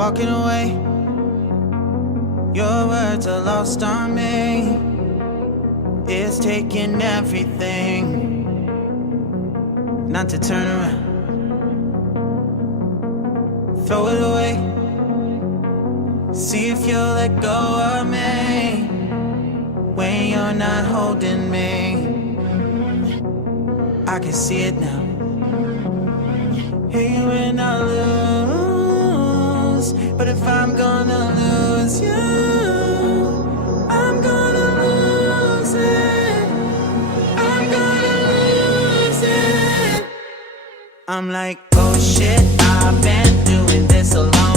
walking away. Your words are lost on me. It's taking everything not to turn around. Throw it away. See if you'll let go of me when you're not holding me. I can see it now. Hey, when I lose, but if I'm gonna lose you, I'm gonna lose it. I'm gonna lose it. I'm like, oh shit, I've been doing this a long